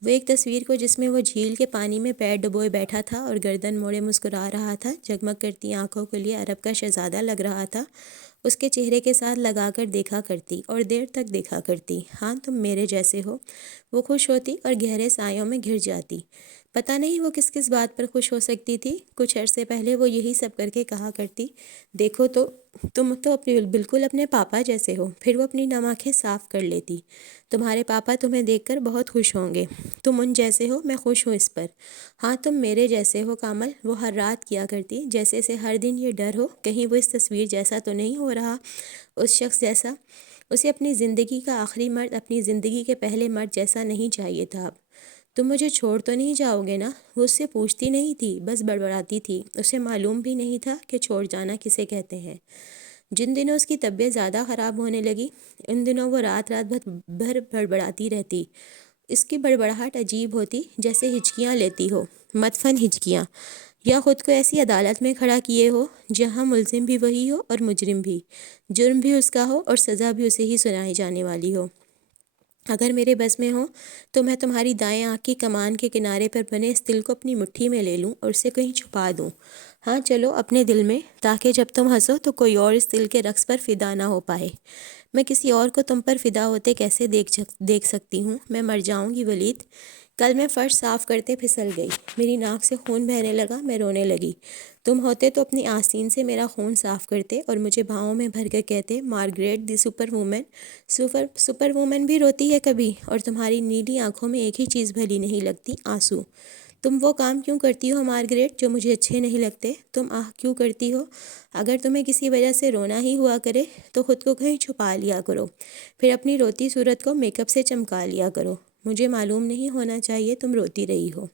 وہ ایک تصویر کو جس میں وہ جھیل کے پانی میں پیر ڈبوئے بیٹھا تھا اور گردن موڑے مسکرا رہا تھا، جگمگ کرتی آنکھوں کے لیے عرب کا شہزادہ لگ رہا تھا، اس کے چہرے کے ساتھ لگا کر دیکھا کرتی اور دیر تک دیکھا کرتی۔ ہاں تم میرے جیسے ہو، وہ خوش ہوتی اور گہرے سایوں میں گر جاتی۔ پتہ نہیں وہ کس کس بات پر خوش ہو سکتی تھی۔ کچھ عرصے پہلے وہ یہی سب کر کے کہا کرتی، دیکھو تو تم تو بالکل اپنے پاپا جیسے ہو۔ پھر وہ اپنی نم آنکھیں صاف کر لیتی، تمہارے پاپا تمہیں دیکھ کر بہت خوش ہوں گے، تم ان جیسے ہو، میں خوش ہوں اس پر۔ ہاں تم میرے جیسے ہو کامل، وہ ہر رات کیا کرتی، جیسے اسے ہر دن یہ ڈر ہو کہیں وہ اس تصویر جیسا تو نہیں ہو رہا، اس شخص جیسا۔ اسے اپنی زندگی کا آخری مرد، اپنی زندگی کے پہلے مرد جیسا نہیں چاہیے تھا۔ اب تم مجھے چھوڑ تو نہیں جاؤ گے نا؟ وہ اس سے پوچھتی نہیں تھی، بس بڑبڑاتی تھی۔ اسے معلوم بھی نہیں تھا کہ چھوڑ جانا کسے کہتے ہیں۔ جن دنوں اس کی طبیعت زیادہ خراب ہونے لگی، ان دنوں وہ رات رات بھر بڑبڑاتی رہتی۔ اس کی بڑبڑاہٹ عجیب ہوتی، جیسے ہچکیاں لیتی ہو، مدفن ہچکیاں، یا خود کو ایسی عدالت میں کھڑا کیے ہو جہاں ملزم بھی وہی ہو اور مجرم بھی، جرم بھی اس کا ہو اور سزا بھی اسے ہی سنائی جانے والی ہو۔ اگر میرے بس میں ہو تو میں تمہاری دائیں آنکھ کی کمان کے کنارے پر بنے اس دل کو اپنی مٹھی میں لے لوں اور اسے کہیں چھپا دوں۔ ہاں چلو اپنے دل میں، تاکہ جب تم ہنسو تو کوئی اور اس دل کے رقص پر فدا نہ ہو پائے۔ میں کسی اور کو تم پر فدا ہوتے کیسے دیکھ سکتی ہوں؟ میں مر جاؤں گی ولید۔ کل میں فرش صاف کرتے پھسل گئی، میری ناک سے خون بہنے لگا، میں رونے لگی۔ تم ہوتے تو اپنی آستین سے میرا خون صاف کرتے اور مجھے بھاؤں میں بھر کر کہتے، مارگریٹ دی سپر وومن۔ سپر وومن بھی روتی ہے کبھی، اور تمہاری نیلی آنکھوں میں ایک ہی چیز بھلی نہیں لگتی، آنسو۔ تم وہ کام کیوں کرتی ہو مارگریٹ جو مجھے اچھے نہیں لگتے؟ تم آہ کیوں کرتی ہو؟ اگر تمہیں کسی وجہ سے رونا ہی ہوا کرے تو خود کو کہیں چھپا لیا کرو، پھر اپنی روتی صورت کو میک اپ سے چمکا لیا کرو۔ مجھے معلوم نہیں ہونا چاہیے تم روتی رہی ہو۔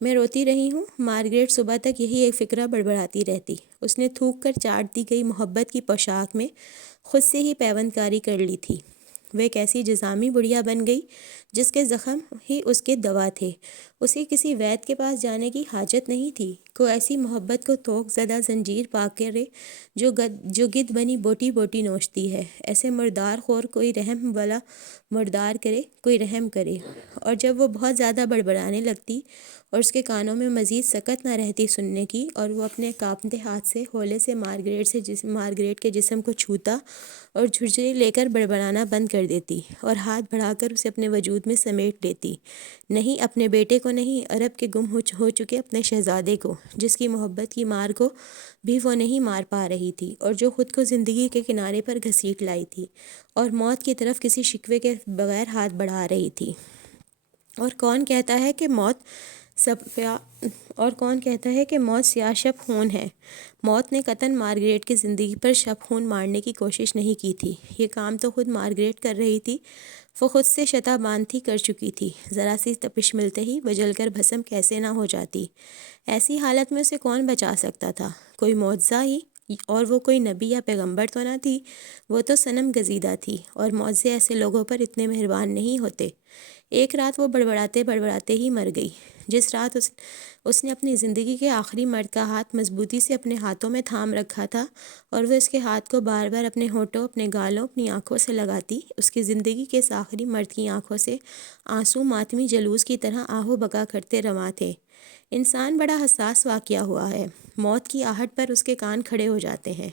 میں روتی رہی ہوں؟ مارگریٹ صبح تک یہی ایک فکرہ بڑبڑاتی رہتی۔ اس نے تھوک کر چاٹ دی گئی محبت کی پوشاک میں خود سے ہی پیوند کاری کر لی تھی۔ وہ ایک ایسی جزامی بڑھیا بن گئی جس کے زخم ہی اس کے دوا تھے۔ اسے کسی وید کے پاس جانے کی حاجت نہیں تھی۔ کوئی ایسی محبت کو توق زدہ زنجیر پا کرے جو گدھ بنی بوٹی بوٹی نوچتی ہے، ایسے مردار خور کوئی رحم والا مردار کرے، کوئی رحم کرے۔ اور جب وہ بہت زیادہ بڑبڑانے لگتی اور اس کے کانوں میں مزید سکت نہ رہتی سننے کی، اور وہ اپنے کانپتے ہاتھ سے ہولے سے مارگریٹ کے جسم کو چھوتا اور جھرجھری لے کر بڑبڑانا بند کر دیتی اور ہاتھ بڑھا کر اسے اپنے وجود میں سمیٹ لیتی، نہیں اپنے بیٹے کو نہیں، عرب کے گم ہو چکے اپنے شہزادے کو، جس کی محبت کی مار کو بھی وہ نہیں مار پا رہی تھی، اور جو خود کو زندگی کے کنارے پر گھسیٹ لائی تھی اور موت کی طرف کسی شکوے کے بغیر ہاتھ بڑھا رہی تھی۔ اور کون کہتا ہے کہ موت اور کون کہتا ہے کہ موت سیاہ شب خون ہے؟ موت نے قطعاً مارگریٹ کی زندگی پر شب خون مارنے کی کوشش نہیں کی تھی۔ یہ کام تو خود مارگریٹ کر رہی تھی۔ وہ خود سے شتہ باندھ تھی کر چکی تھی۔ ذرا سی تپش ملتے ہی وہ جل کر بھسم کیسے نہ ہو جاتی۔ ایسی حالت میں اسے کون بچا سکتا تھا؟ کوئی معجزہ ہی، اور وہ کوئی نبی یا پیغمبر تو نہ تھی، وہ تو صنم گزیدہ تھی، اور معجزے ایسے لوگوں پر اتنے مہربان نہیں ہوتے۔ ایک رات وہ بڑبڑاتے بڑبڑاتے ہی مر گئی۔ جس رات اس نے اپنی زندگی کے آخری مرد کا ہاتھ مضبوطی سے اپنے ہاتھوں میں تھام رکھا تھا اور وہ اس کے ہاتھ کو بار بار اپنے ہونٹوں، اپنے گالوں، اپنی آنکھوں سے لگاتی، اس کی زندگی کے اس آخری مرد کی آنکھوں سے آنسو ماتمی جلوس کی طرح آہو بکا کرتے رواں تھے۔ انسان بڑا حساس واقعہ ہوا ہے۔ موت کی آہٹ پر اس کے کان کھڑے ہو جاتے ہیں۔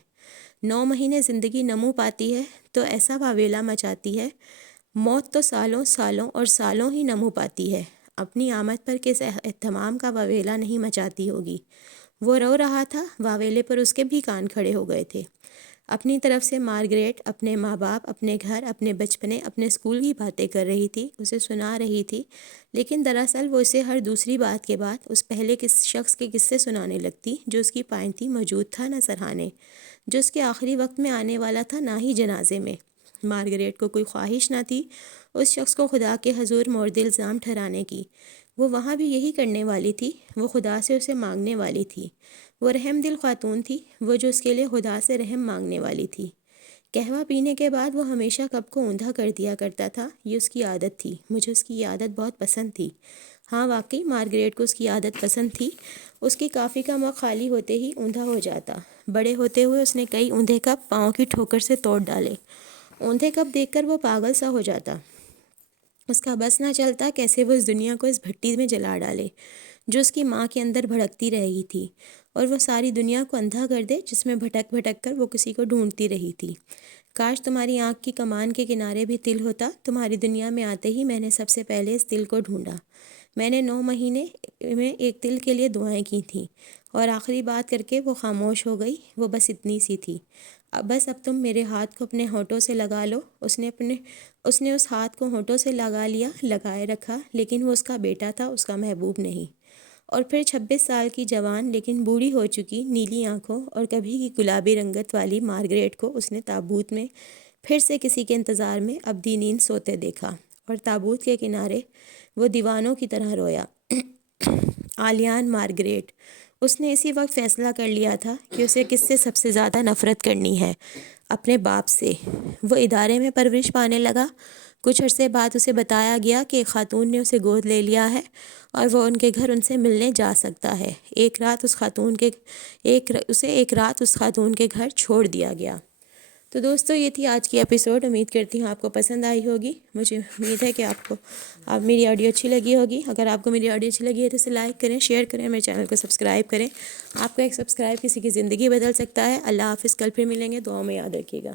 9 مہینے زندگی نمو پاتی ہے تو ایسا واویلا مچاتی ہے۔ موت تو سالوں سالوں اور سالوں ہی نمو پاتی ہے، اپنی آمد پر کس اہتمام کا واویلا نہیں مچاتی ہوگی۔ وہ رو رہا تھا، واویلے پر اس کے بھی کان کھڑے ہو گئے تھے۔ اپنی طرف سے مارگریٹ اپنے ماں باپ، اپنے گھر، اپنے بچپنے، اپنے اسکول کی باتیں کر رہی تھی، اسے سنا رہی تھی، لیکن دراصل وہ اسے ہر دوسری بات کے بعد اس پہلے شخص کے قصے سنانے لگتی جو اس کی پائنتی موجود تھا نہ سرہانے، جو اس کے آخری وقت میں آنے والا تھا نہ ہی جنازے میں۔ مارگریٹ کو کوئی خواہش نہ تھی اس شخص کو خدا کے حضور مورد الزام ٹھہرانے کی۔ وہ وہاں بھی یہی کرنے والی تھی، وہ خدا سے اسے مانگنے والی تھی۔ وہ رحم دل خاتون تھی، وہ جو اس کے لیے خدا سے رحم مانگنے والی تھی۔ قہوہ پینے کے بعد وہ ہمیشہ کپ کو اوندا کر دیا کرتا تھا، یہ اس کی عادت تھی۔ مجھے اس کی یہ عادت بہت پسند تھی۔ ہاں واقعی مارگریٹ کو اس کی عادت پسند تھی۔ اس کی کافی کا مگ خالی ہوتے ہی اوندا ہو جاتا۔ بڑے ہوتے ہوئے اس نے کئی اوندے کپ پاؤں کی ٹھوکر سے توڑ ڈالے۔ اوندھے کپ دیکھ کر وہ پاگل سا ہو جاتا۔ اس کا بس نہ چلتا کیسے وہ اس دنیا کو اس بھٹی میں جلا ڈالے جو اس کی ماں کے اندر بھڑکتی رہی تھی، اور وہ ساری دنیا کو اندھا کر دے جس میں بھٹک بھٹک کر وہ کسی کو ڈھونڈتی رہی تھی۔ کاش تمہاری آنکھ کی کمان کے کنارے بھی تل ہوتا۔ تمہاری دنیا میں آتے ہی میں نے سب سے پہلے اس تل کو ڈھونڈا۔ میں نے 9 مہینے میں ایک تل کے لیے دعائیں کی تھیں، اور آخری بات کر کے وہ خاموش ہو گئی۔ وہ بس اتنی سی تھی۔ اب تم میرے ہاتھ کو اپنے ہونٹوں سے لگا لو۔ اس نے اس ہاتھ کو ہونٹوں سے لگا لیا، لگائے رکھا، لیکن وہ اس کا بیٹا تھا، اس کا محبوب نہیں۔ اور پھر 26 سال کی جوان لیکن بوڑھی ہو چکی نیلی آنکھوں اور کبھی کی گلابی رنگت والی مارگریٹ کو اس نے تابوت میں پھر سے کسی کے انتظار میں ابدی نیند سوتے دیکھا، اور تابوت کے کنارے وہ دیوانوں کی طرح رویا۔ آلیان مارگریٹ۔ اس نے اسی وقت فیصلہ کر لیا تھا کہ اسے کس سے سب سے زیادہ نفرت کرنی ہے، اپنے باپ سے۔ وہ ادارے میں پرورش پانے لگا۔ کچھ عرصے بعد اسے بتایا گیا کہ ایک خاتون نے اسے گود لے لیا ہے اور وہ ان کے گھر ان سے ملنے جا سکتا ہے۔ ایک رات اس خاتون کے گھر چھوڑ دیا گیا۔ تو دوستو یہ تھی آج کی ایپیسوڈ۔ امید کرتی ہوں آپ کو پسند آئی ہوگی۔ مجھے امید ہے کہ آپ میری آڈیو اچھی لگی ہوگی۔ اگر آپ کو میری آڈیو اچھی لگی ہے تو اسے لائک کریں، شیئر کریں، میرے چینل کو سبسکرائب کریں۔ آپ کا ایک سبسکرائب کسی کی زندگی بدل سکتا ہے۔ اللہ حافظ، کل پھر ملیں گے، دعاؤں میں یاد رکھیے گا۔